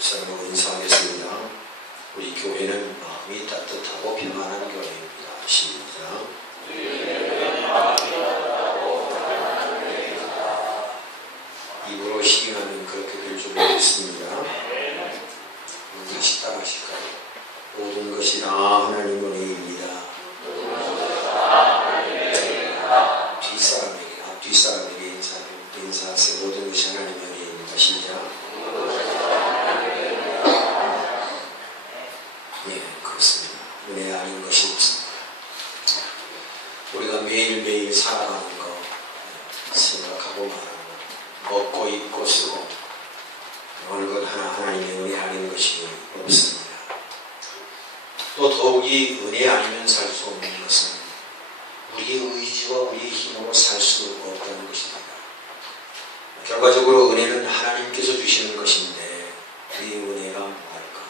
목사님하고 인사하겠습니다. 우리 교회는 마음이 따뜻하고 평안한 교회입니다. 시작. 입으로 시인하면 그렇게 될 줄 믿습니다. 같이 따라하실까요? 모든 것이 다 하나님의 은혜입니다. 뒷사람에게 인사하세요. 모든 것이 하나님의 은혜입니다. 시작. 예, 그렇습니다. 은혜 아닌 것이 없습니다. 우리가 매일매일 살아가는 거 생각하고 말하고 먹고 입고 쓰고 어느 것 하나 하나님의 은혜 아닌 것이 없습니다. 또 더욱이 은혜 아니면 살 수 없는 것은 우리의 의지와 우리의 힘으로 살 수 없다는 것입니다. 결과적으로 은혜는 하나님께서 주시는 것인데 그 은혜가 뭘까?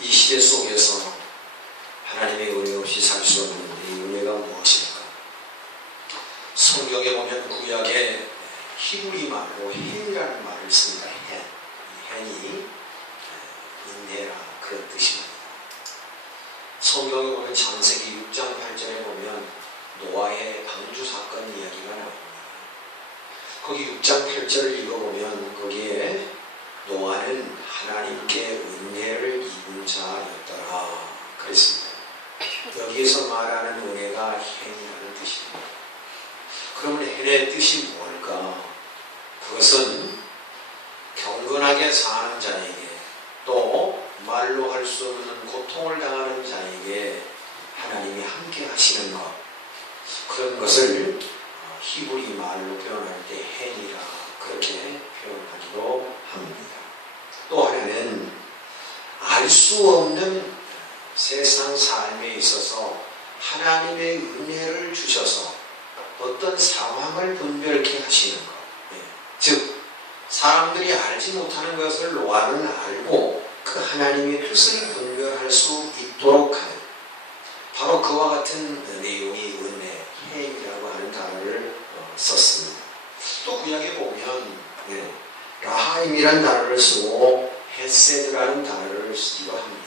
이 시대 속에서 하나님의 은혜 없이 살 수 없는 이 은혜가 무엇일까? 성경에 보면 구약에 히브리 말로 헨이라는 말을 씁니다. 이 헨이 은혜라 그런 뜻입니다. 성경에 보면 창세기 6장 8절에 보면 노아의 방주 사건 이야기가 나옵니다. 거기 6장 8절을 읽어보면 거기에 노아는 하나님께 은혜를 입은 자였더라 그랬습니다. 여기에서 말하는 은혜가 헨이라는 뜻입니다. 그러면 헨의 뜻이 뭘까? 그것은 경건하게 사는 자에게 또 말로 할 수 없는 고통을 당하는 자에게 하나님이 함께 하시는 것, 그런 것을 히브리 말로 표현할 때 헨이라 그렇게 표현하기도 합니다. 또 하나는 알 수 없는 세상 삶에 있어서 하나님의 은혜를 주셔서 어떤 상황을 분별케 하시는 것, 즉 사람들이 알지 못하는 것을 노아는 알고 그 하나님의 뜻을 분별할 수 있도록 하는, 바로 그와 같은 내용이 은혜, 헨이라고 하는 단어를 썼습니다. 또 구약에 보면 라하임이라는 단어를 쓰고 헤세드라는 단어를 쓰기도 합니다.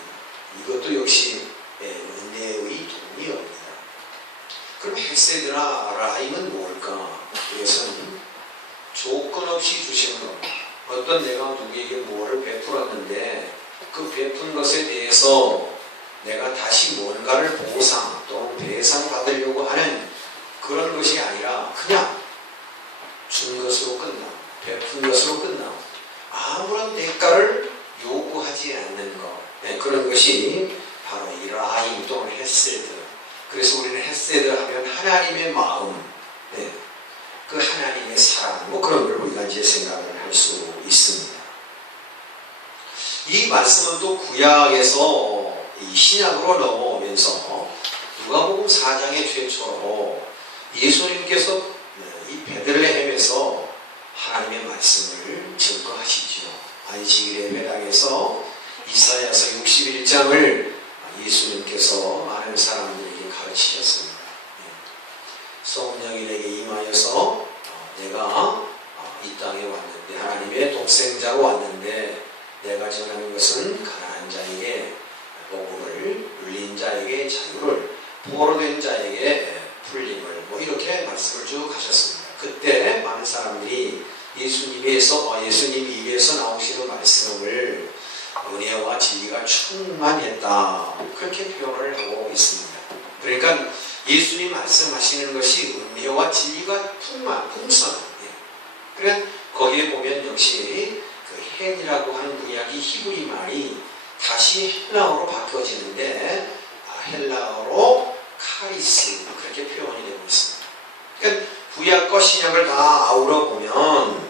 이것도 역시 은혜의 동의어입니다. 그럼 헤세드나 라하임은 뭘까? 이것은 조건 없이 주시는 겁니다. 어떤 내가 누구에게 뭐를 베풀었는데 그 베푼 것에 대해서 내가 다시 뭔가를 보상 또는 배상 받으려고 하는 그런 것이 아니라 그냥 준 것으로 끝나고 베푼 것으로 끝나고 아무런 대가를 요구하지 않는 것, 그런 것이 바로 이 라하임 또는 헤세드. 그래서 우리는 헤세드 하면 하나님의 마음, 그 하나님의 사랑, 그런 걸 우리가 이제 생각을 할 수 있습니다. 이 말씀은 또 구약에서 이 신약으로 넘어오면서 누가복음 4장의 최초로 예수님께서 이 베들레헴에서 하나님의 말씀을 증거하시죠. 안식일의 회당에서 이사야서 61장을 예수님께서 많은 사람들에게 가르치셨습니다. 성령이 내게 임하여서 내가 이 땅에 왔는데, 하나님의 독생자로 왔는데 내가 전하는 것은 가난한 자에게 복음을, 눌린 자에게 자유를, 포로된 자에게 풀림을, 이렇게 말씀을 쭉 하셨습니다. 그때 많은 사람들이 예수님 입에서 나오시는 말씀을 은혜와 진리가 충만했다 그렇게 표현을 하고 있습니다. 그러니까 예수님 말씀하시는 것이 은혜와 진리가 풍성한. 그러니까 거기에 보면 역시 그 헨이라고 하는 구약이 히브리 말이 다시 헬라어로 바뀌어지는데 헬라어로 카리스 그렇게 표현이 되고 있습니다. 그러니까 구약과 신약을 다 아우러 보면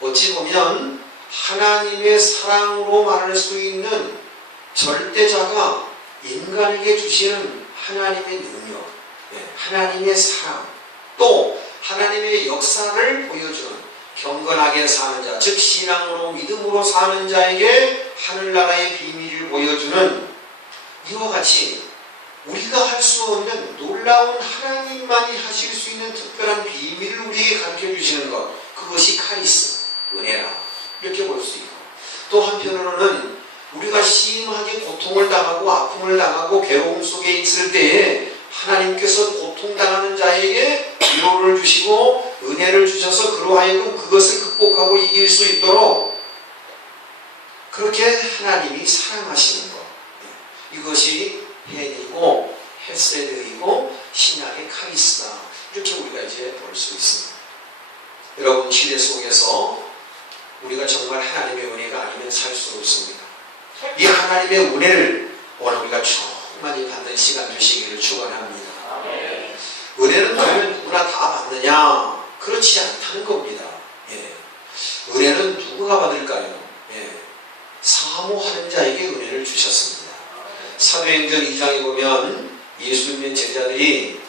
어찌 보면 하나님의 사랑으로 말할 수 있는 절대자가 인간에게 주시는 하나님의 능력, 하나님의 사랑, 또 하나님의 역사를 보여주는 경건하게 사는 자, 즉 신앙으로 믿음으로 사는 자에게 하늘나라의 비밀을 보여주는 이와 같이 우리가 할 수 없는 놀라운 하나님만이 하실 수 있는 특별한 비밀을 우리에게 가르쳐 주시는 것, 그것이 카리스, 은혜라 이렇게 볼 수 있고, 또 한편으로는 우리가 심하게 고통을 당하고 아픔을 당하고 괴로움 속에 있을 때에 하나님께서 고통당하는 자에게 위로를 주시고 은혜를 주셔서 그로 하여금 그것을 극복하고 이길 수 있도록 그렇게 하나님이 사랑하시는 것, 이것이 헤일이고 헤세드이고 신약의 카리스마, 이렇게 우리가 이제 볼 수 있습니다. 여러분, 시대 속에서 우리가 정말 하나님의 은혜가 아니면 살 수 없습니다. 이 하나님의 은혜를 오늘 우리가 충만히 받는 시간 되시기를 축원합니다. 은혜는 그러면 누구나 다 받느냐? 그렇지 않다는 겁니다. 예. 은혜는 누구가 받을까요? 예. 사모하는 자에게 은혜를 주셨습니다. 사도행전 2장에 보면 예수님의 제자들이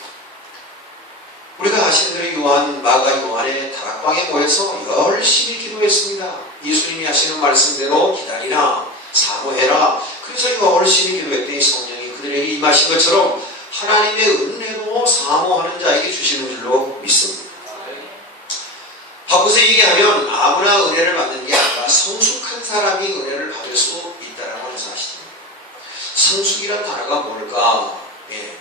우리가 아시는 대로 요한, 마가 요한의 다락방에 모여서 열심히 기도했습니다. 예수님이 하시는 말씀대로 기다리라, 사모해라. 그래서 열심히 기도했더니 성령이 그들에게 임하신 것처럼 하나님의 은혜도 사모하는 자에게 주시는 줄로 믿습니다. 바꿔서 얘기하면 아무나 은혜를 받는 게 아니라 성숙한 사람이 은혜를 받을 수 있다라고 해서 아시죠? 성숙이란 단어가 뭘까? 예.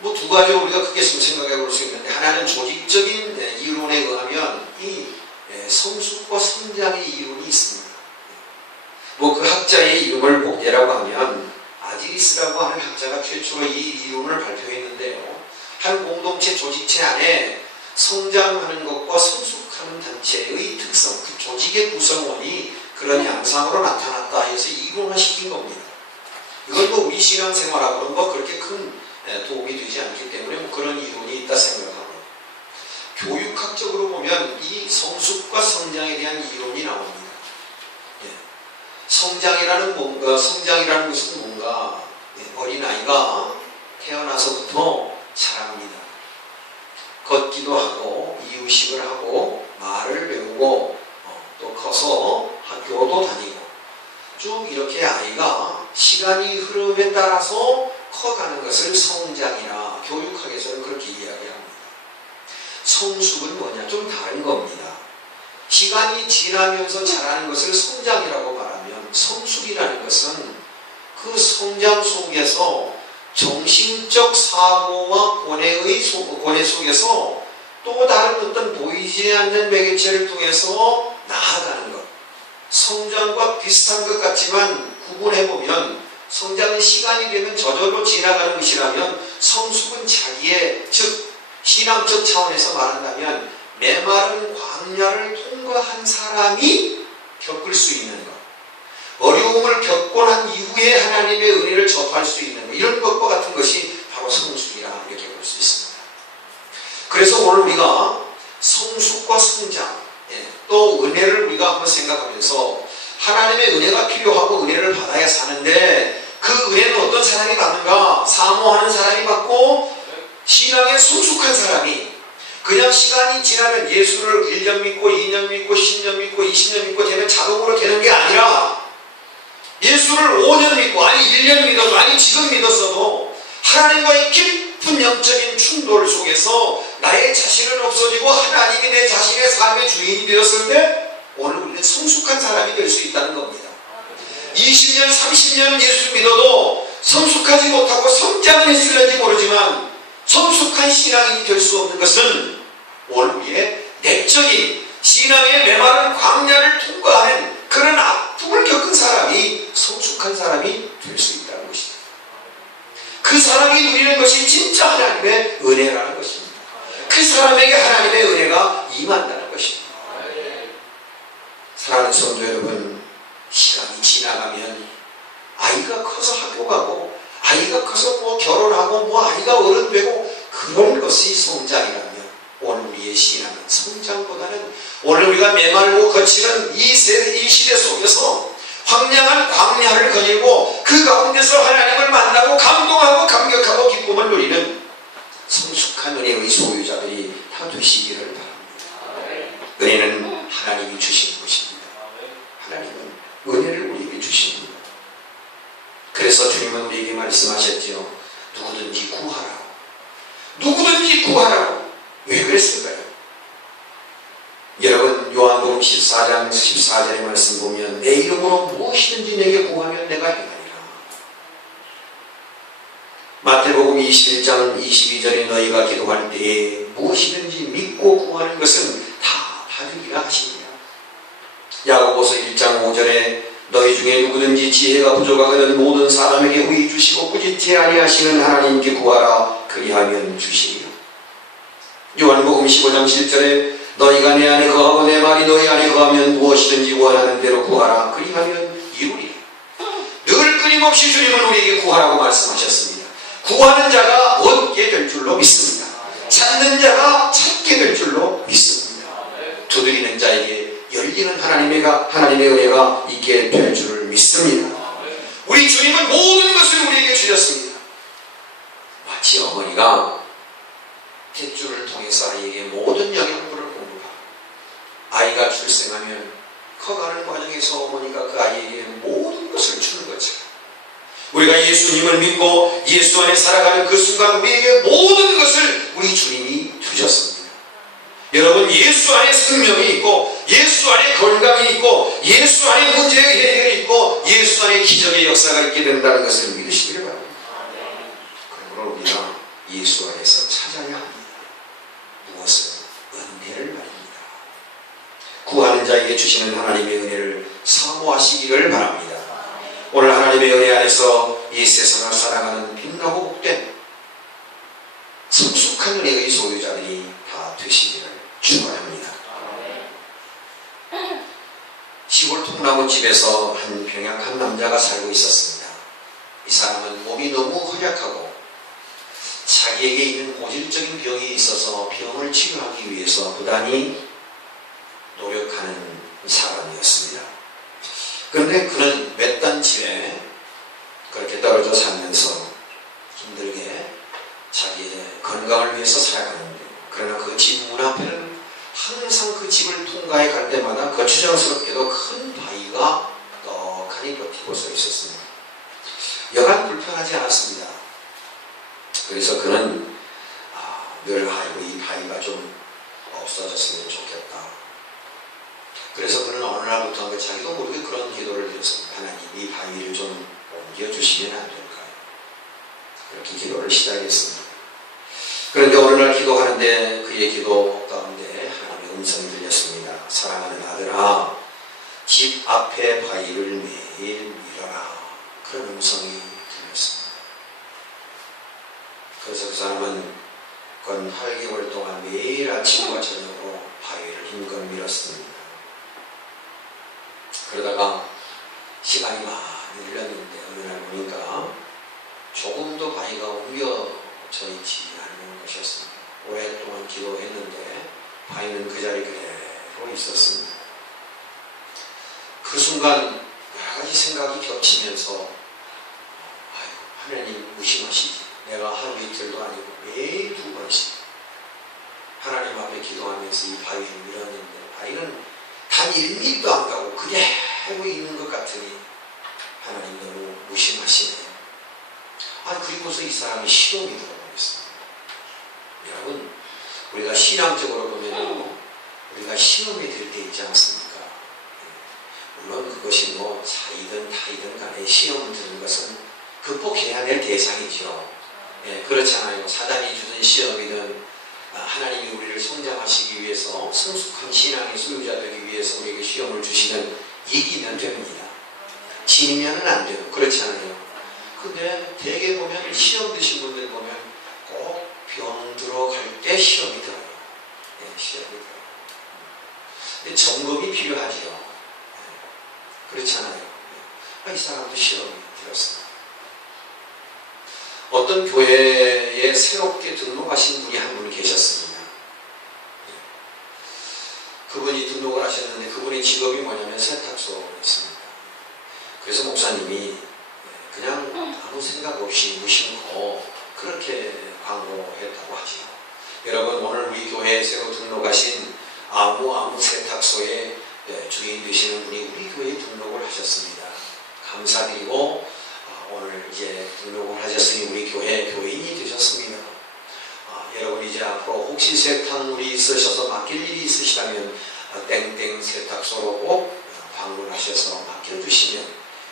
뭐 두 가지로 우리가 크게 생각해 볼 수 있는데, 하나는 조직적인 이론에 의하면 이 성숙과 성장의 이론이 있습니다. 뭐 그 학자의 이름을 꼭 예라고 하면 아지리스라고 하는 학자가 최초로 이 이론을 발표했는데요. 한 공동체 조직체 안에 성장하는 것과 성숙하는 단체의 특성, 그 조직의 구성원이 그런 양상으로 나타났다 해서 이론화시킨 겁니다. 이건 뭐 우리 신앙생활하고는 뭐 그렇게 큰 도움이 되지 않기 때문에 뭐 그런 이론이 있다 생각하고, 교육학적으로 보면 이 성숙과 성장에 대한 이론이 나옵니다. 예. 성장이라는 것은 뭔가 어린아이가 태어나서부터 자랍니다. 걷기도 하고 이유식을 하고 말을 배우고 또 커서 학교도 다니고 쭉 이렇게 아이가 시간이 흐름에 따라서 커가는 것을 성장이나 교육학에서는 그렇게 이야기합니다. 성숙은 뭐냐? 좀 다른 겁니다. 시간이 지나면서 자라는 것을 성장이라고 말하면, 성숙이라는 것은 그 성장 속에서 정신적 사고와 고뇌 속에서 또 다른 어떤 보이지 않는 매개체를 통해서 나아가는 것. 성장과 비슷한 것 같지만 구분해보면, 성장은 시간이 되면 저절로 지나가는 것이라면, 성숙은 자기의, 즉 신앙적 차원에서 말한다면 메마른 광야를 통과한 사람이 겪을 수 있는 것, 어려움을 겪고 난 이후에 하나님의 은혜를 접할 수 있는 것, 이런 것과 같은 것이 바로 성숙이라 이렇게 볼 수 있습니다. 그래서 오늘 우리가 성숙과 성장, 또 은혜를 우리가 한번 생각하면서, 하나님의 은혜가 필요하고 은혜를 받아야 사는데 그 은혜는 어떤 사람이 받는가? 사모하는 사람이 받고, 신앙에 성숙한 사람이, 그냥 시간이 지나면 예수를 1년 믿고 2년 믿고 10년 믿고 20년 믿고 되면 자동으로 되는 게 아니라, 예수를 5년 믿고, 아니 1년 믿어도, 아니 지금 믿었어도 하나님과의 깊은 영적인 충돌 속에서 나의 자신은 없어지고 하나님이 내 자신의 삶의 주인이 되었을 때 오늘 우리는 성숙한 사람이 될 수 있다는 겁니다. 20년, 30년 예수 믿어도 성숙하지 못하고 성장을 했을는지 모르지만 성숙한 신앙인이 될 수 없는 것은 오늘 우리의 내적인 신앙의 메마른 광야를 통과하는 그런 아픔을 겪은 사람이 성숙한 사람이 될 수 있다는 것입니다. 그 사람이 누리는 것이 진짜 하나님의 은혜라는 것입니다. 그 사람에게 하나님의 은혜가 임한다는 것입니다. 사랑하는 성도 여러분, 시간이 지나가면 아이가 커서 학교 가고, 아이가 커서 뭐 결혼하고, 뭐 아이가 어른 되고, 그런 것이 성장이라면 오늘 우리의 신앙은 성장보다는 오늘 우리가 메말고 거치는 이 시대 속에서 황량한 광야를 거닐고 그 가운데서 하나님을 만나고 감동하고 감격하고 기쁨을 누리는 성숙한 은혜의 소유자들이 다 되시기를 바랍니다. 은혜는 하나님이 주시는 것입니다. 하나님은 은혜를 우리에게 주십니다. 그래서 주님은 우리에게 말씀하셨죠. 누구든지 구하라고. 누구든지 구하라고. 왜 그랬을까요? 여러분, 요한복음 요한복음 14장 14절의 말씀 보면 내 이름으로 무엇이든지 내게 구하면 내가 행하리라. 마태복음 21장 22절에 너희가 기도할 때에 무엇이든지 믿고 구하는 것은 다 받으리라 하시니라. 야고보서 1장 5절에 너희 중에 누구든지 지혜가 부족하거든 모든 사람에게 후히 주시고 꾸짖지 아니하시는 하나님께 구하라 그리하면 주시리라. 요한복음 15장 7절에 너희가 내 안에 거하고 내 말이 너희 안에 거하면 무엇이든지 원하는 대로 구하라 그리하면 이루리라. 늘 끊임없이 주님은 우리에게 구하라고 말씀하셨습니다. 구하는 자가 얻게 될 줄로 믿습니다. 찾는 자가 찾게 될 줄로 믿습니다. 두드리는 자에게 열리는 하나님의 은혜가 있게 될 줄을 믿습니다. 우리 주님은 모든 것을 우리에게 주셨습니다. 마치 어머니가 탯줄을 통해서 아이에게 모든 영양분을 공급하고 아이가 출생하면 커가는 과정에서 어머니가 그 아이에게 모든 것을 주는 것처럼 우리가 예수님을 믿고 예수 안에 살아가는 그 순간 우리에게 모든 것을 우리 주님이 주셨습니다. 여러분, 예수 안에 생명이 있고 예수 안에 건강이 있고 예수 안에 문제의 해결이 있고 예수 안에 기적의 역사가 있게 된다는 것을 믿으시기를 바랍니다. 그러므로 우리가 예수 안에서 찾아야 합니다. 무엇은? 은혜를 말입니다. 구하는 자에게 주시는 하나님의 은혜를 사모하시기를 바랍니다. 오늘 하나님의 은혜 안에서 이 세상을 살아가는 빛나고 복된 성숙한 은혜의 소유자들이 다 되시기를 축원합니다. 시골 통나무집에서 한 병약한 남자가 살고 있었습니다. 이 사람은 몸이 너무 허약하고 자기에게 있는 고질적인 병이 있어서 병을 치료하기 위해서 부단히 노력하는 사람이었습니다. 그런데 그는 외딴 집에 그렇게 떨어져 살면서 힘들게 자기의 건강을 위해서 살아가는데, 그러나 그 집 문 앞에는 항상 그 집을 통과해 갈 때마다 거추장스럽게도 큰 바위가 떡하니 버티고 서 있었습니다. 여간 불편하지 않았습니다. 그래서 그는 늘 이 바위가 좀 없어졌으면 좋겠다. 그래서 그는 어느 날부터 자기도 모르게 그런 기도를 드렸습니다. 하나님, 이 바위를 좀 옮겨주시면 안 될까요? 그렇게 기도를 시작했습니다. 그런데 어느 날 기도하는데 그의 기도 가운데 하나님의 음성이 들렸습니다. 사랑하는 아들아, 집 앞에 바위를 매일 밀어라. 그런 음성이 들렸습니다. 그래서 그 사람은 건 8개월 동안 매일 아침과 저녁으로 바위를 힘껏 밀었습니다. 그러다가 시간이 많이 흘렀는데 어느 날 보니까 조금도 바위가 옮겨져 있지 않는 것이었습니다. 오랫동안 기도했는데 바위는 그 자리 그대로 있었습니다. 그 순간 여러 가지 생각이 겹치면서 하나님 무심하시지. 내가 하루 이틀도 아니고 매일 2번씩 하나님 앞에 기도하면서 이 바위를 밀었는데 바위는 단 1mm도 안 가고 그대로 있는 것 같으니 하나님 너무 무심하시네. 그리고서 이 사람이 시험이 들어버렸습니다. 여러분, 우리가 신앙적으로 보면 우리가 시험에 들 때 있지 않습니까? 물론 그것이 자이든 타이든 간에 시험 드는 것은 극복해야 될 대상이죠. 그렇잖아요. 사단이 주는 시험이든 하나님이 우리를 성장하시기 위해서 성숙한 신앙의 소유자 되기 위해서 우리에게 시험을 주시면 이기면 됩니다. 지면은 안 돼요. 그렇잖아요. 근데 대개 보면 시험 드신 분들 보면 꼭 병 들어갈 때 시험이 들어요. 시험이 들어요. 근데 점검이 필요하지요. 그렇잖아요. 이 사람도 시험이 들었습니다. 어떤 교회에 새롭게 등록하신 분이 한 분 계셨습니다. 그분이 등록을 하셨는데 그분의 직업이 뭐냐면 세탁소였습니다. 그래서 목사님이 그냥 아무 생각 없이 무심코 그렇게 광고했다고 하죠. 여러분, 오늘 우리 교회에 새로 등록하신 아무 세탁소의 주인 되시는 분이 우리 교회에 등록을 하셨습니다. 감사드리고 오늘 이제 등록을 하셨으니 우리 교회 교인이 되셨습니다. 여러분, 이제 앞으로 혹시 세탁물이 있으셔서 맡길 일이 있으시다면 땡땡 세탁소로 꼭 방문하셔서 맡겨주시면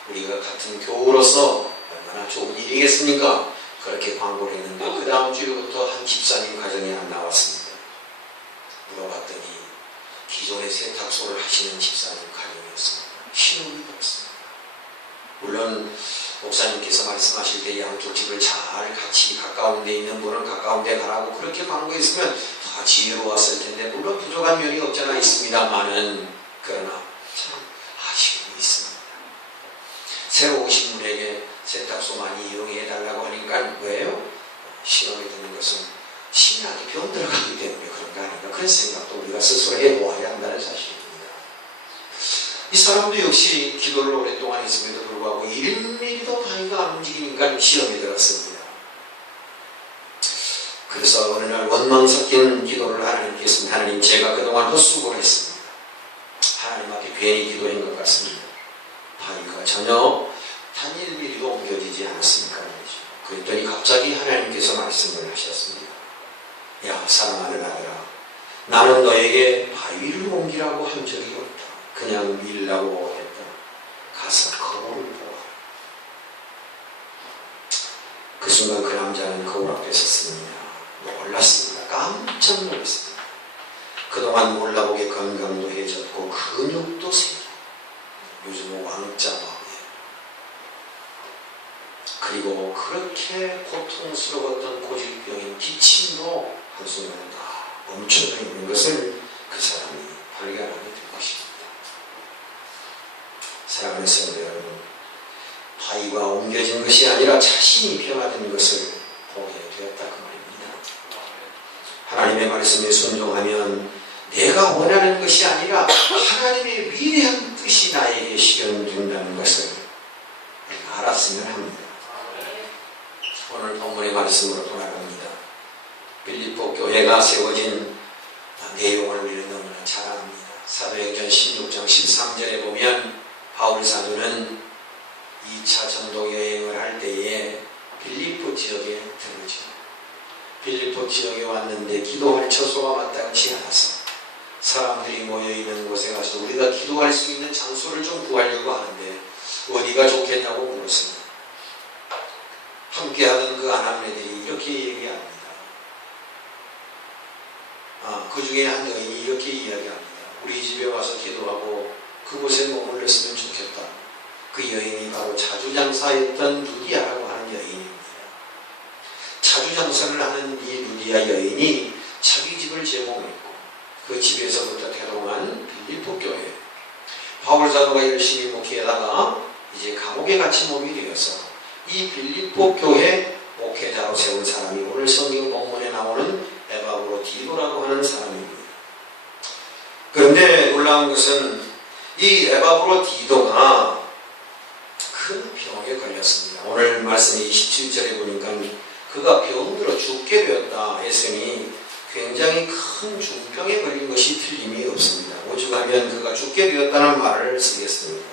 우리가 같은 교우로서 얼마나 좋은 일이겠습니까? 그렇게 광고를 했는데 그 다음 주부터 한 집사님 가정이 안 나왔습니다. 물어봤더니 기존에 세탁소를 하시는 집사님 가정이었습니다. 신혼이 없습니다. 물론 목사님께서 말씀하실 때 양쪽 집을 잘 같이 가까운 데 있는 분은 가까운 데 가라고 그렇게 광고했으면 더 지혜로웠을 텐데 물론 부족한 면이 없잖아 있습니다만은 그러나 참 아쉬움이 있습니다. 새로 오신 분에게 세탁소 많이 이용해 달라고 하니까 왜요? 신혼이 드는 것은 신이 아직 병 들어가기 때문에 그런 거 아닌가 그런 생각도 우리가 스스로 해보아야 한다는 사실입니다. 이 사람도 역시 기도를 오랫동안 했음에도 불구하고 1mm도 바위가 안 움직이니까 시험이 들었습니다. 그래서 어느 날 원망 섞인 기도를 하나님께 했습니다. 하나님 제가 그동안 헛수고를 했습니다. 하나님 앞에 괜히 기도한 것 같습니다. 바위가 전혀 단 1mm도 옮겨지지 않았으니까 말이죠. 그랬더니 갑자기 하나님께서 말씀을 하셨습니다. 야 사랑하는 아들아 나는 너에게 바위를 옮기라고 한 적이 없다. 그냥 밀라고 했다. 가서 거울을 보아. 그 순간 그 남자는 거울 앞에 섰습니다. 놀랐습니다. 깜짝 놀랐습니다. 그동안 몰라보게 건강도 해졌고 근육도 생겨. 요즘은 왕자마음이에요. 그리고 그렇게 고통스러웠던 고질병인 기침도 한순간에 다 멈춰져 있는 것을 그 사람이 발견하게 된 것입니다. 사랑하는 성도 여러분, 바위가 옮겨진 것이 아니라 자신이 변화된 것을 보게 되었다 그 말입니다. 하나님의 말씀에 순종하면 내가 원하는 것이 아니라 하나님의 위대한 뜻이 나에게 실현된다는 것을 알았으면 합니다. 오늘 본문의 말씀으로 돌아갑니다. 빌립보 교회가 세워진 내용을 우리는 너무나 잘 압니다. 사도행전 16장 13절에 보면 바울 사도는 2차 전도 여행을 할 때에 빌립보 지역에 들어오죠. 빌립보 지역에 왔는데 기도할 처소가 마땅치 않아서 사람들이 모여있는 곳에 가서 우리가 기도할 수 있는 장소를 좀 구하려고 하는데 어디가 좋겠냐고 물었습니다. 함께하던 그 아남네들이 이렇게 얘기합니다. 그 중에 한 여인이 이렇게 이야기합니다. 우리 집에 와서 기도하고 그곳에 머물렀으면 좋겠다. 그 여인이 바로 자주장사였던 루디아라고 하는 여인입니다. 자주장사를 하는 이 루디아 여인이 자기 집을 제공했고 그 집에서부터 대동한 빌립보 교회 바울 사도가 열심히 목회하다가 이제 감옥에 갇힌 몸이 되어서 이 빌립보 교회 목회자로 세운 사람이 오늘 성경 본문에 나오는 에바브로디도라고 하는 사람입니다. 그런데 놀라운 것은 이 에바브로디도가 큰 병에 걸렸습니다. 오늘 말씀 27절에 보니까 그가 병들어 죽게 되었다 했으니 굉장히 큰 중병에 걸린 것이 틀림이 없습니다. 오죽하면 그가 죽게 되었다는 말을 쓰겠습니다.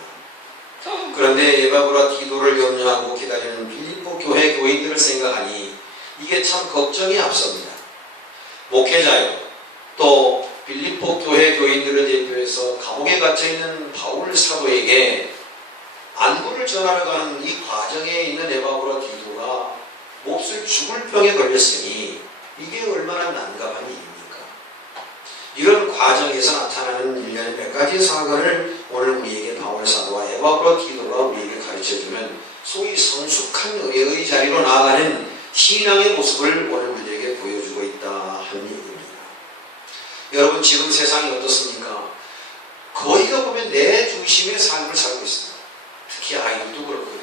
그런데 에바브로디도를 염려하고 기다리는 빌립보 교회 교인들을 생각하니 이게 참 걱정이 앞섭니다. 목회자요. 또 빌립보 교회 교인들을 대표해서 감옥에 갇혀있는 바울 사도에게 안부를 전하러 가는 이 과정에 있는 에바브로디도가 몹쓸 죽을 병에 걸렸으니 이게 얼마나 난감한 일입니까? 이런 과정에서 나타나는 일련의 몇 가지 사건을 오늘 우리에게 바울 사도와 에바브로디도가 우리에게 가르쳐주는 소위 성숙한 의의 자리로 나아가는 신앙의 모습을 오늘 우리에게 보여주고 있다 하는 얘기입니다. 여러분 지금 세상이 어떻습니까? 거의가 보면 내 중심의 삶을 살고 있습니다. 특히 아이들도 그렇고요.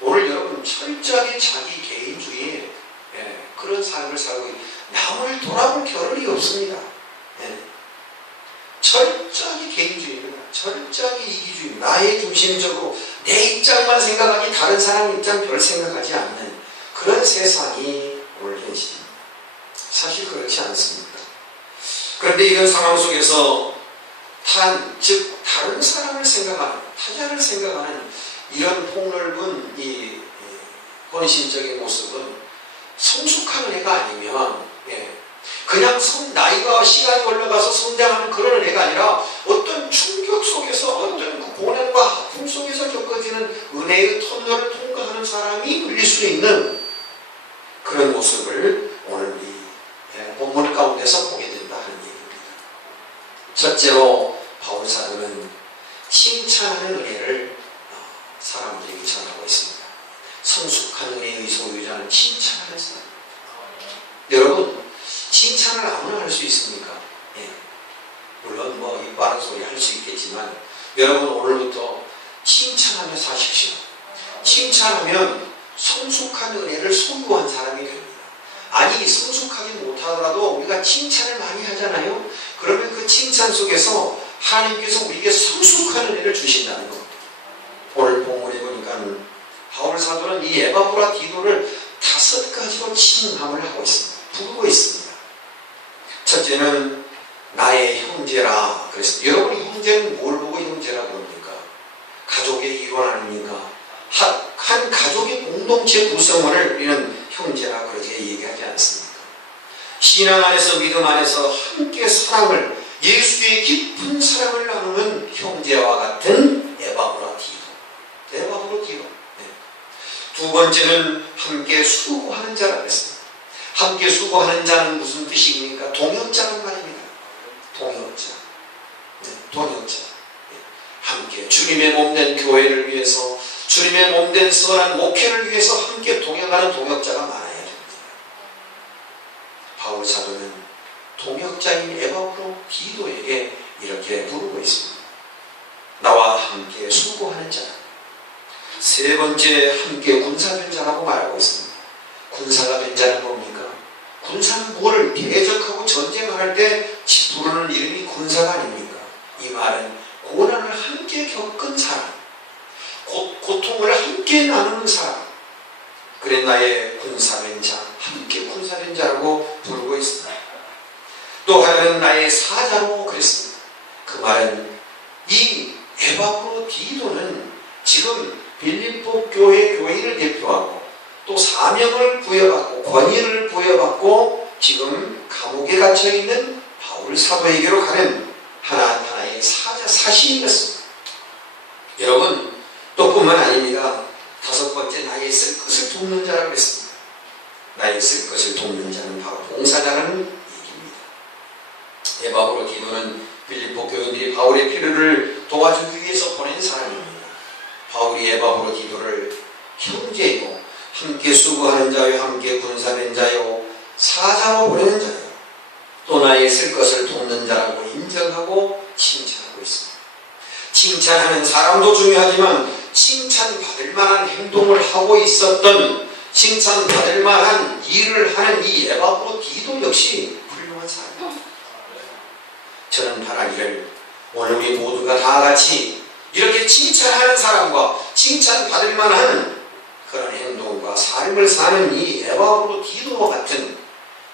오늘 여러분 철저하게 자기 개인주의에 그런 삶을 살고 남을 돌아볼 겨를이 없습니다. 철저하게 개인주의입니다. 철저하게 이기주의, 나의 중심적으로 내 입장만 생각하니 다른 사람 입장 별 생각하지 않는 그런 세상이 오늘 현실입니다. 사실 그렇지 않습니다. 그런데 이런 상황 속에서 즉 다른 사람을 생각하는, 타자를 생각하는 이런 폭넓은 이 본심적인 모습은 성숙한 은혜가 아니면 그냥 나이가 시간이 올라가서 성장하는 그런 은혜가 아니라 어떤 충격 속에서 어떤 그 고난과 아픔 속에서 겪어지는 은혜의 터널을 통과하는 사람이 누릴 수 있는 그런 모습을 오늘 이 본문 가운데서 보게 된다 하는 얘기입니다. 첫째로 바울 사도는 칭찬하는 은혜를 사람들에게 전하고 있습니다. 성숙한 은혜의 소유자는 칭찬하는 사람. 여러분, 칭찬을 아무나 할 수 있습니까? 예. 물론 입 바른 소리 할 수 있겠지만 여러분 오늘부터 칭찬하며 사십시오. 칭찬하면 성숙한 은혜를 소유한 사람이 됩니다. 아니, 성숙하지 못하더라도 우리가 칭찬을 많이 하잖아요. 그러면 그 칭찬 속에서 하나님께서 우리에게 성숙한 은혜를 주신다는 겁니다. 오늘 본문에 보니까 바울 사도는 이 에바브라디도를 5가지로 칭함을 하고 있습니다. 부르고 있습니다. 첫째는 나의 형제라 그랬습니다. 여러분이 형제는 뭘 보고 형제라 그럽니까? 가족의 일원 아닙니까? 한 가족의 공동체 구성원을 우리는 형제라 그렇게 얘기하지 않습니까? 신앙 안에서 믿음 안에서 함께 사랑을, 예수의 깊은 사랑을 나누는 형제와 같은 에바브라디도. 네. 두 번째는 함께 수고하는 자라 그랬습니다. 함께 수고하는 자는 무슨 뜻입니까? 동역자란 말입니다. 동역자. 네, 동역자. 네. 함께 주님의 몸된 교회를 위해서, 주님의 몸된 선한 목회를 위해서 함께 동역하는 동역자가 많아야 됩니다. 바울 사도는 동역자인 에바브라디도에게 이렇게 부르고 있습니다. 나와 함께 수고하는 자. 세 번째, 함께 군사된 자라고 말하고 있습니다. 군사가 된 자는 뭡니까? 군사는 뭐를 대적하고 전쟁할 때 부르는 이름이 군사가 아닙니까? 이 말은 고난을 함께 겪은 사람, 고통을 함께 나누는 사람, 그래 나의 군사된 자, 함께 군사된 자라고 부르고 있습니다. 또 하나는 나의 사자로 그랬습니다. 그 말은 이 에바브라디도는 지금 빌립보 교회 교인을 대표하고 또 사명을 부여받고 권위를 부여받고 지금 감옥에 갇혀있는 바울 사도에게로 가는 하나하나의 사신이었습니다. 여러분, 또 뿐만 아닙니다. 5번째, 나의 쓸 것을 돕는 자라고 했습니다. 나의 쓸 것을 돕는 자는 바로 봉사자라는 얘기입니다. 에바브라디도는 빌립보 교인들이 바울의 필요를 도와주기 위해서 보낸 사람입니다. 바울이 에바브라디도를 형제요, 함께 수고하는 자요, 함께 군사된 자요, 사자로 보내는 자요, 또 나의 쓸 것을 돕는 자라고 인정하고 칭찬하고 있습니다. 칭찬하는 사람도 중요하지만 칭찬받을 만한 행동을 하고 있었던, 칭찬받을 만한 일을 하는 이 에바브라디도 역시 훌륭한 사람입니다. 저는 바라기를 오늘 우리 모두가 다 같이 이렇게 칭찬하는 사람과 칭찬받을 만한 그런 행동과 삶을 사는 이 에바브라디도와 같은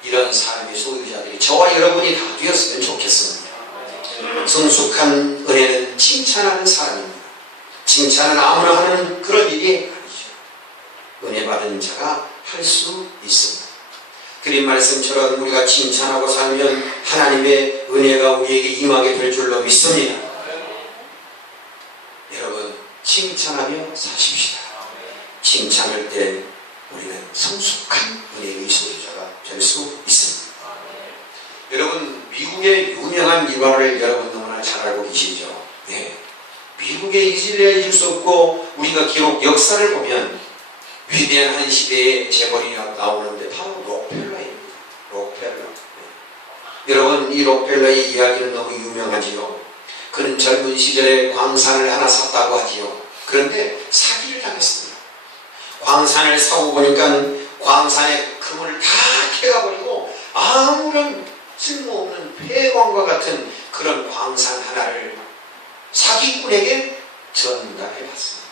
이런 삶의 소유자들이 저와 여러분이 다 되었으면 좋겠습니다. 성숙한 은혜는 칭찬하는 사람입니다. 칭찬은 아무나 하는 그런 일이 아니죠. 은혜 받은 자가 할 수 있습니다. 그린 말씀처럼 우리가 칭찬하고 살면 하나님의 은혜가 우리에게 임하게 될 줄로 믿습니다. 여러분, 칭찬하며 사십시다. 칭찬할 때 우리는 성숙한 은혜의 소유자가 될 수 있습니다. 여러분, 미국의 유명한 일화를 여러분 너무나 잘 알고 계시죠? 네. 미국의 잊으려 잊을 수 없고 우리가 기록 역사를 보면 위대한 한 시대의 재벌이 나오는데 바로 록펠러입니다. 록펠러. 네. 여러분, 이 록펠러의 이야기는 너무 유명하지요. 그는 젊은 시절에 광산을 하나 샀다고 하지요. 그런데 사기를 당했습니다. 광산을 사고 보니까 광산의 그물을 다 캐가버리고 아무런 쓸모없는 폐광과 같은 그런 광산 하나를 사기꾼에게 전달해봤습니다.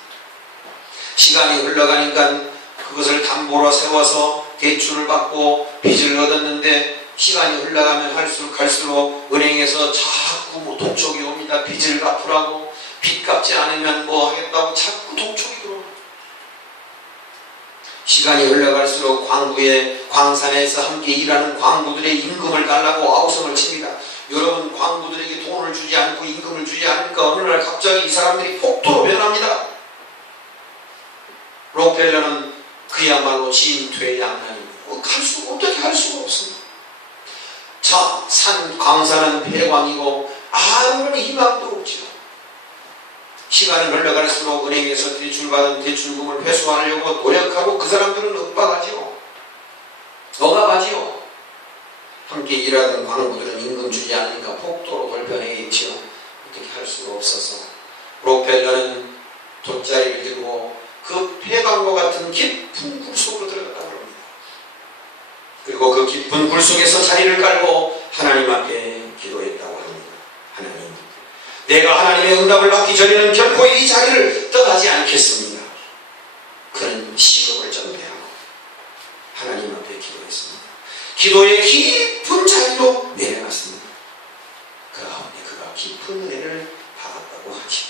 시간이 흘러가니까 그것을 담보로 세워서 대출을 받고 빚을 얻었는데 시간이 흘러가면 갈수록 은행에서 자꾸 독촉이 옵니다. 빚을 갚으라고, 빚 갚지 않으면 뭐 하겠다고 자꾸 독촉이 들어옵니다. 시간이 흘러갈수록 광산에서 함께 일하는 광부들의 임금을 달라고 아우성을 칩니다. 여러분, 광부들에게 돈을 주지 않고 임금을 주지 않으니까 어느 날 갑자기 이 사람들이 폭도로 변합니다. 록펠러는 그야말로 진퇴양난입니다. 어떻게 할 수가 없습니다. 자, 광산은 폐광이고 아무런 희망도 없죠. 시간이 흘러갈수록 은행에서 대출받은 대출금을 회수하려고 노력하고 그 사람들은 억압하지요. 함께 일하던 광부들은 임금 주지 않으니까 폭도로 돌변해 있지요. 어떻게 할 수가 없어서 록펠러는 돗자리를 들고 그 폐광과 같은 깊은 굴 속으로 들어갔다고 합니다. 그리고 그 깊은 굴 속에서 자리를 깔고 하나님 앞에 기도했다고 합니다. 하나님, 내가 하나님의 응답을 받기 전에는 결코 이 자리를 떠나지 않겠습니다. 그는 시급을 전폐하고 하나님 앞에 기도했습니다. 기도의 깊은 자리로 내려갔습니다. 그 가운데 그가 깊은 은혜를 받았다고 하죠.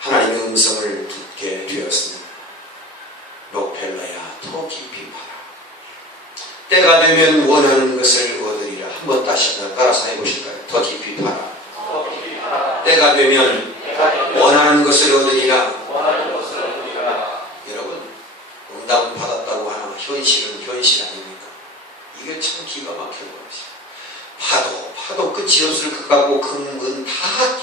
하나님의 음성을 듣게 되었습니다. 록펠러야, 더 깊이 파라. 때가 되면 원하는 것을 얻으리라. 한번 다시 따라서 해보실까요? 더 깊이 파라. 때가 되면 원하는 것을 얻으리라. 여러분, 응답을 받았다고 하나 현실은 현실 아닙니까? 이게 참 기가 막힌 것이죠. 파도 끝이 없을 것 같고 금은 다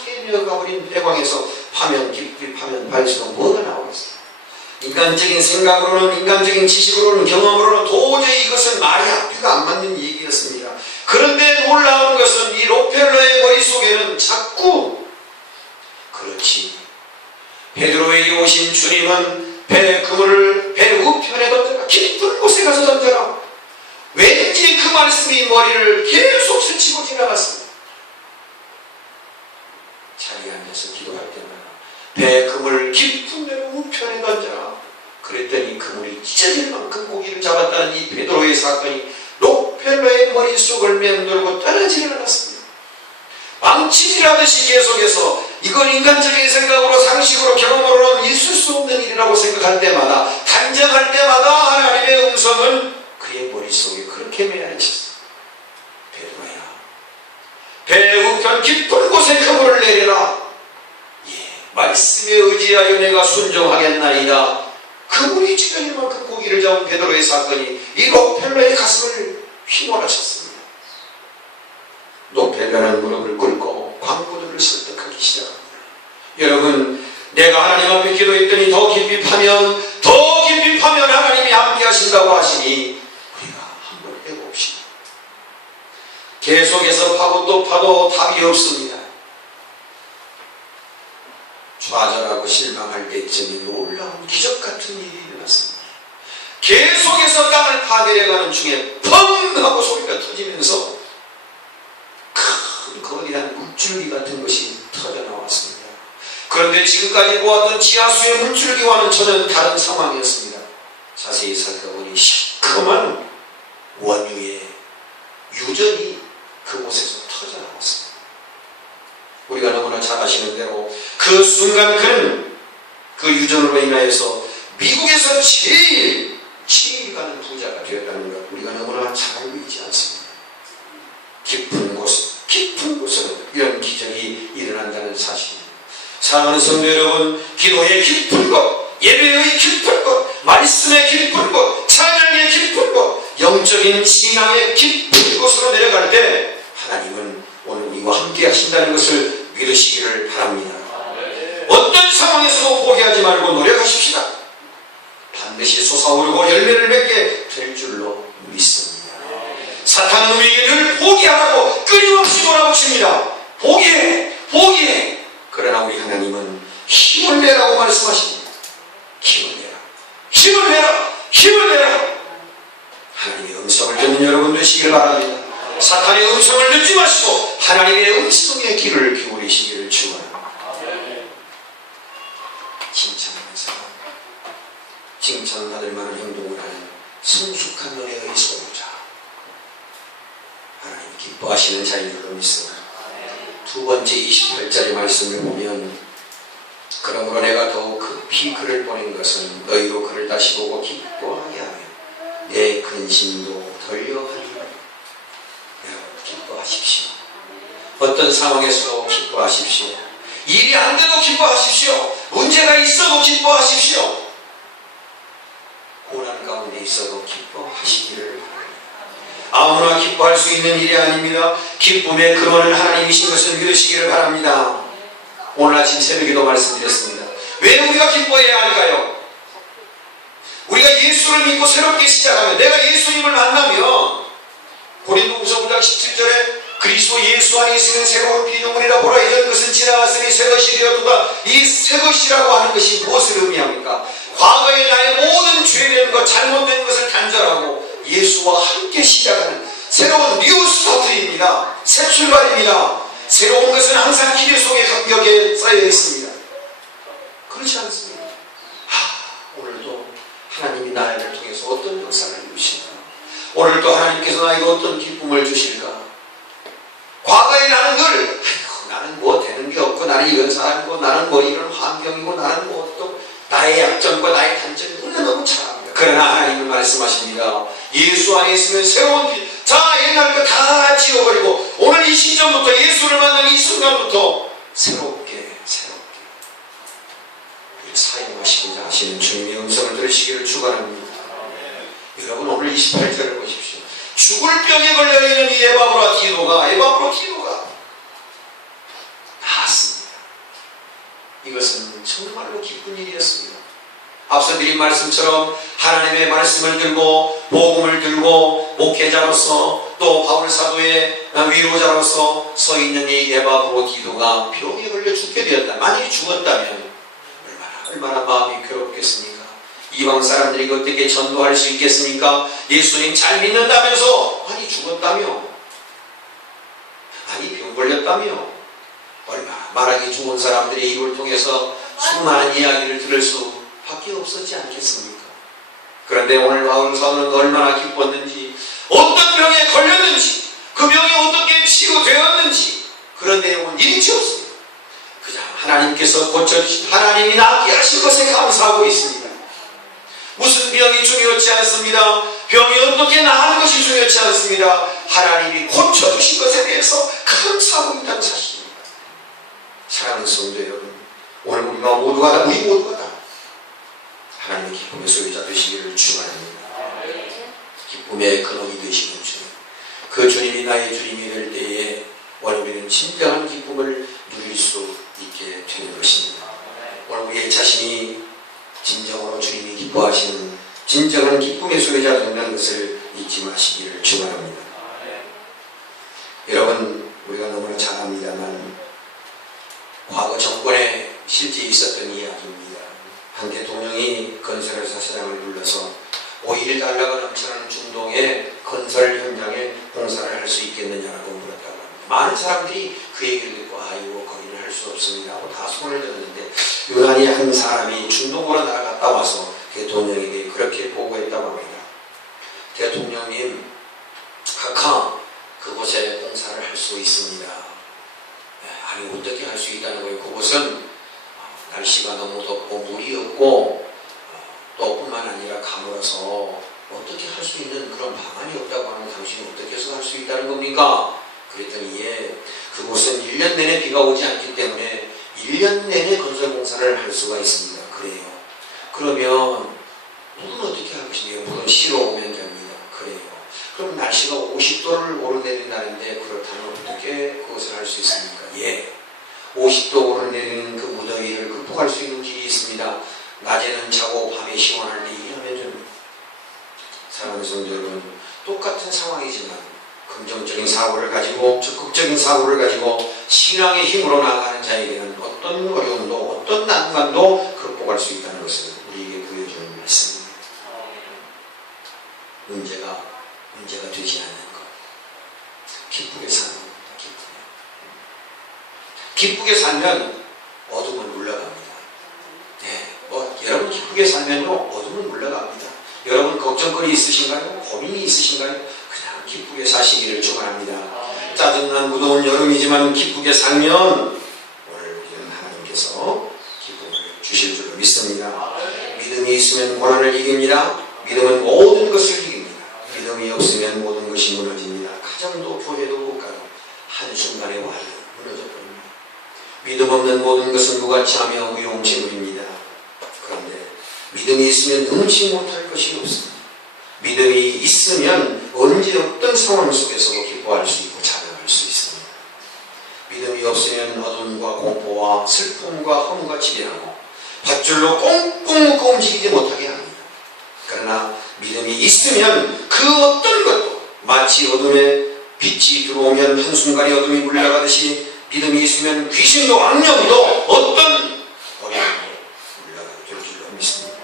깨져가버린 회광에서 파면 깊이 파면 발수록 뭐가 나오겠어요? 인간적인 생각으로는, 인간적인 지식으로는, 경험으로는 도저히 이것은 말이 앞뒤가 안 맞는 얘기였습니다. 그런데 놀라운 것은 이 록펠러의 머릿속에는 자꾸, 그렇지, 베드로에게 오신 주님은 그물을 배 우편에 던져라, 깊은 곳에 가서 던져라. 왠지 그 말씀이 머리를 계속 스치고 지나갔습니다. 자리에 앉아서 기도할 때마다 배 그물 깊은 데로 우편에 던져라. 그랬더니 그물이 찢어질 만큼 고기를 잡았다는 이 베드로의 사건이 록펠러의 머릿속을 맴돌고 떨어지지 않았습니다. 망치질하듯이 계속해서 이건 인간적인 생각으로, 상식으로, 경험으로는 있을 수 없는 일이라고 생각할 때마다, 단정할 때마다 하나님의 음성은 그의 머릿속에 그렇게 메아리쳤습니다. 베드로야, 배 우편 깊은 곳에 그물을 내려라. 말씀에 의지하여 내가 순종하겠나이다. 그물이 찢어질 만큼 고기를 잡은 베드로의 사건이 이 록펠러의 가슴을 휘몰아쳤습니다. 록펠러는 무릎을 꿇고 광부들을 설득하기 시작합니다. 여러분, 내가 하나님 앞에 기도했더니 더 깊이 파면 하나님이 함께 하신다고 하시니 우리가 한번 해봅시다. 계속해서 파고 또 파도 답이 없습니다. 좌절하고 실망할 때쯤에 놀라운 기적 같은 일이 일어났습니다. 계속해서 땅을 파내려가는 중에 펑 하고 소리가 터지면서 큰 거대한 물줄기 같은 것이 터져나왔습니다. 그런데 지금까지 보았던 지하수의 물줄기와는 전혀 다른 상황이었습니다. 자세히 살펴보니 시커먼 원유의 유전이 그곳에서 터져나왔습니다. 우리가 너무나 잘 아시는 대로 그 순간 그는 그 유전으로 인하여서 미국에서 제일 가는 부자가 되었다는 것 우리가 너무나 잘 알고 있지 않습니까? 깊은 곳으로 이런 기적이 일어난다는 사실입니다. 사랑하는 성도 여러분, 기도의 깊은 곳, 예배의 깊은 곳, 말씀의 깊은 곳, 찬양의 깊은 곳, 영적인 신앙의 깊은 곳으로 내려갈 때 하나님은 오늘 우리와 함께 하신다는 것을 믿으시기를 바랍니다. 어떤 상황에서도 포기하지 말고 노력하십시다. 반드시 솟아오르고 열매를 맺게 될 줄로 믿습니다. 사탄은 우리에게 늘 포기하라고 끊임없이 몰아붙입니다. 포기해. 그러나 우리 하나님은 힘을 내라고 말씀하십니다. 힘을 내라. 하나님의 음성을 듣는 여러분 되시길 바랍니다. 사탄의 음성을 듣지 마시고 하나님의 음성의 귀를 기울이시기를 축원합니다. 칭찬하는 사람, 칭찬받을 만한 행동을 하는 성숙한 은혜의 소유자, 하나님 기뻐하시는 자인 줄로 믿습니다. 두 번째 28절의 말씀을 보면 그러므로 내가 더욱 급히 깊이 그를 보낸 것은 너희로 그를 다시 보고 기뻐하게 하며 내 근심도 덜려하리라. 여러분 기뻐하십시오. 어떤 상황에서도 기뻐하십시오. 일이 안 돼도 기뻐하십시오. 문제가 있어도 기뻐하십시오. 고난 가운데 있어도 기뻐하시기를 바랍니다. 아무나 기뻐할 수 있는 일이 아닙니다. 기쁨의 근원은 하나님이신 것을 믿으시기를 바랍니다. 오늘 아침 새벽에도 말씀드렸습니다. 왜 우리가 기뻐해야 할까요? 우리가 예수를 믿고 새롭게 시작하면, 내가 예수님을 만나면 고린도후서 9장 17절에 그리스도 예수 안에 있으면 새로운 피조물이라 보라 이전 것은 지나갔으니 새것이 되었도다. 이 새것이라고 하는 것이 무엇을 의미합니까? 과거의 나의 모든 죄된 것, 잘못된 것을 단절하고 예수와 함께 시작하는 새로운 뉴 스타트입니다. 새 출발입니다. 새로운 것은 항상 기대 속에 감격에 쌓여 있습니다. 그렇지 않습니까? 오늘도 하나님이 나를 통해서 어떤 역사를 이루실까? 오늘도 하나님께서 나에게 어떤 기쁨을 주실까? 과거에 나는 늘 나는 뭐 되는 게 없고 나는 이런 사람이고 나는 뭐 이런 환경이고 나는 뭐 또 나의 약점과 나의 단점이 너무 잘합니다. 그러나 하나님은 말씀하십니다. 예수 안에 있으면 새로운 자 옛날 거 다 지워버리고 오늘 이 시점부터 예수를 만나는 이 순간부터 새롭게 사용하시고자 하시는 주님의 음성을 들으시기를 축원합니다. 여러분 오늘 28절을 보십시오. 죽을 병에 걸려있는 이 에바브라 디도가 나았습니다. 이것은 정말로 기쁜 일이었습니다. 앞서 드린 말씀처럼 하나님의 말씀을 들고 복음을 들고 목회자로서 또 바울 사도의 위로자로서 서 있는 이 에바브라 디도가 병에 걸려 죽게 되었다. 만약에 죽었다면 얼마나 마음이 괴롭겠습니까? 이방 사람들이 어떻게 전도할 수 있겠습니까? 예수님 잘 믿는다면서 아니 죽었다며, 아니 병 걸렸다며, 얼마나 말하기 좋은 사람들이 이걸 통해서 수많은 이야기를 들을 수밖에 없었지 않겠습니까? 그런데 오늘 바울 사도는 얼마나 기뻤는지, 어떤 병에 걸렸는지, 그 병이 어떻게 치유되었는지 그런 내용은 일치 없습니다. 그냥 하나님께서 고쳐주신, 하나님이 낫게 하신 것에 감사하고 있습니다. 무슨 병이 중요치 않습니다. 병이 어떻게 나은 것이 중요치 않습니다. 하나님이 고쳐주신 것에 대해서 감사하고 있다는 사실입니다. 사랑하는 성도 여러분, 오늘 우리 모두가 다 하나님의 기쁨의 소유자 되시기를 축원합니다. 기쁨의 근원이 되시는 주님, 그 주님이 나의 주님이 될 때에 우리는 진정한 기쁨을 누릴 수 있게 되는 것입니다. 오늘 우리의 자신이 진정으로 주님이 기뻐하시는 진정한 기쁨의 소유자가 된다는 것을 잊지 마시기를 축원합니다. 여러분 우리가 너무나 잘 압니다만 과거 정권에 실제 있었던 이야기입니다. 한 대통령이 건설회사 사장을 불러서 5.1달러가 넘치는 중동의 건설 현장에 봉사를 할 수 있겠느냐라고 물었다고 합니다. 많은 사람들이 그 얘기를 듣고 아이고 거기는 할 수 없습니다 하고 다 손을 들었는데 유난히 한 사람이 중동으로 날아갔다 와서 대통령에게 그렇게 보고했다고 합니다. 대통령님, 각하 그곳에 봉사를 할 수 있습니다. 아니 어떻게 할 수 있다는 거예요? 그곳은 날씨가 너무 덥고 물이 없고 또 뿐만 아니라 가물어서 어떻게 할 수 있는 그런 방안이 없다고 하면 당신이 어떻게 해서 할 수 있다는 겁니까? 그랬더니 예, 그곳은 1년 내내 비가 오지 않기 때문에 1년 내내 건설공사를 할 수가 있습니다. 그래요. 그러면 물은 어떻게 할 것이냐? 물은 실어 오면 됩니다. 그래요. 그럼 날씨가 50도를 오르내린다는데 그렇다면 어떻게 그것을 할 수 있습니까? 예. 50도 오르내리는 그 무더위를 극복할 수 있는 길이 있습니다. 낮에는 자고 밤에 시원할 때 일하면 됩니다. 사랑하는 성도 여러분, 똑같은 상황이지만 긍정적인 사고를 가지고 적극적인 사고를 가지고 신앙의 힘으로 나아가는 자에게는 어떤 어려움도 어떤 난관도 극복할 수 있다는 것을 우리에게 보여주는 말씀입니다. 문제가 되지 않는 것, 기쁘게 사는 겁니다. 기쁘게 살면 어둠은 물러갑니다. 네, 여러분 기쁘게 살면요 어둠은 물러갑니다. 여러분 걱정거리 있으신가요? 고민이 있으신가요? 그냥 기쁘게 사시기를 축원합니다. 짜증난 무더운 여름이지만 기쁘게 살면 오늘 하나님께서 기쁨을 주실 줄로 믿습니다. 믿습니다. 믿음이 있으면 고난을 이깁니다. 믿음은 모든 것을 이깁니다. 믿음이 없으면 모든 것이 무너집니다. 가정도 교회도 국가도 한순간에 와요. 무너져버립니다. 믿음 없는 모든 것은 무가치 하며 무용지물입니다. 그런데 믿음이 있으면 능치 못할 것이 없습니다. 믿음이 있으면 언제 어떤 상황 속에서도 기뻐할 수 있고 찬양할 수 있습니다. 믿음이 없으면 어둠과 공포와 슬픔과 허무가 지배하고 밧줄로 꽁꽁 묶어 움직이지 못하게 합니다. 그러나 믿음이 있으면 그 어떤 것도 마치 어둠에 빛이 들어오면 한순간에 어둠이 물러가듯이 믿음이 있으면 귀신도 악령도 어떤 어려움도 물러가게 될 줄로 믿습니다.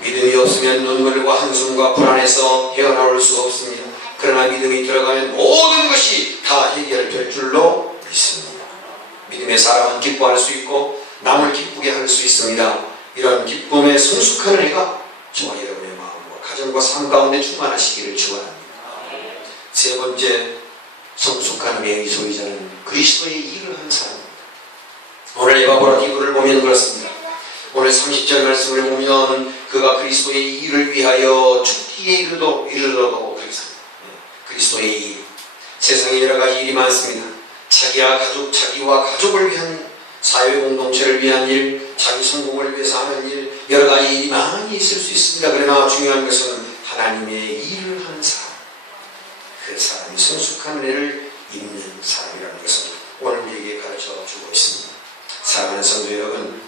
믿음이 없으면 눈물과 한숨과 불안에서 헤어나올 수 없습니다. 그러나 믿음이 들어가면 모든 것이 다 해결될 줄로 믿습니다. 믿음의 사람은 기뻐할 수 있고 남을 기쁘게 할 수 있습니다. 이런 기쁨의 성숙한 은혜가 저와 여러분의 마음과 가정과 삶 가운데 충만하시기를 축원합니다. 세 번째, 성숙한 은혜의 소유자는 그리스도의 일을 한 사람입니다. 오늘 에바브라 기도를 보면 그렇습니다. 오늘 30절 말씀을 보면 그가 그리스도의 일을 위하여 죽기에 이르러도 그리스도의 일. 세상에 여러 가지 일이 많습니다. 자기와 가족을 위한 일, 사회 공동체를 위한 일, 자기 성공을 위해서 하는 일, 여러 가지 일이 많이 있을 수 있습니다. 그러나 중요한 것은 하나님의 일을 하는 사람. 그 사람이 성숙한 은혜를 입는 사람이라는 것을 오늘 우리에게 가르쳐 주고 있습니다. 사랑하는 성도 여러분,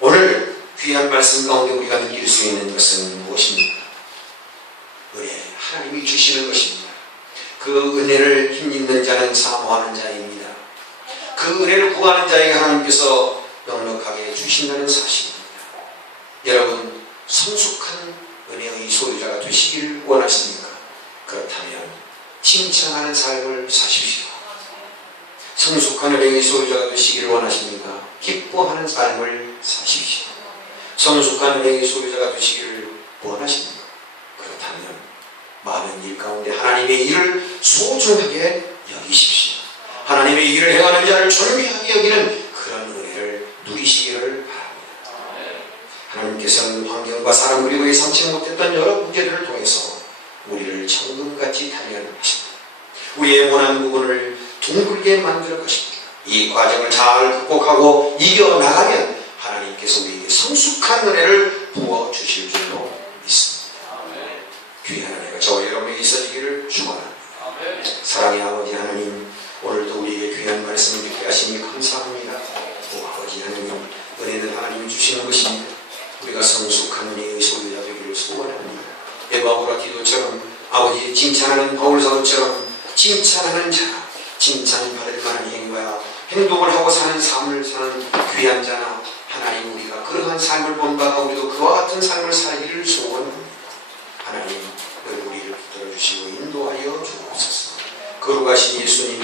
오늘 귀한 말씀 가운데 우리가 느낄 수 있는 것은 무엇입니까? 은혜, 하나님이 주시는 것입니다. 그 은혜를 힘입는 자는 사모하는 자입니다. 그 은혜를 구하는 자에게 하나님께서 넉넉하게 주신다는 사실입니다. 여러분, 성숙한 은혜의 소유자가 되시기를 원하십니까? 그렇다면 칭찬하는 삶을 사십시오. 성숙한 은혜의 소유자가 되시기를 원하십니까? 기뻐하는 삶을 사십시오. 성숙한 은혜의 소유자가 되시기를 원하십니까? 그렇다면 많은 일 가운데 하나님의 일을 소중하게 여기십시오. 하나님의 일을 행하는 자를 존귀하게 여기는 그런 은혜를 누리시기를 바랍니다. 하나님께서는 환경과 사람 그리고 예상치 못했던 여러 문제들을 통해서 우리를 정금같이 다리하는 것입니다. 우리의 원한 부분을 둥글게 만들 것입니다. 이 과정을 잘 극복하고 이겨나가면 하나님께서 우리에게 성숙한 은혜를 부어주실 줄로 믿습니다. 귀한 은혜가 저와 여러분에게 있어지기를 축원합니다. 사랑의 아버지 하나님, 오늘도 우리에게 귀한 말씀을 듣게 하시니 감사합니다. 아버지 하나님, 은혜는 하나님이 주시는 것입니다. 우리가 성숙한 은혜의 소유자 되기를 소원합니다. 에바브라 기도처럼 아버지 칭찬하는 바울 사도처럼 칭찬하는 자, 칭찬받을 만한 행위와 행동을 하고 사는 삶을 사는 귀한 자나 하나님, 우리가 그러한 삶을 본받아 우리도 그와 같은 삶을 살기를 소원합니다. 하나님, 우리를 붙들어 주시고 인도하여 주옵소서. 거룩하신 예수님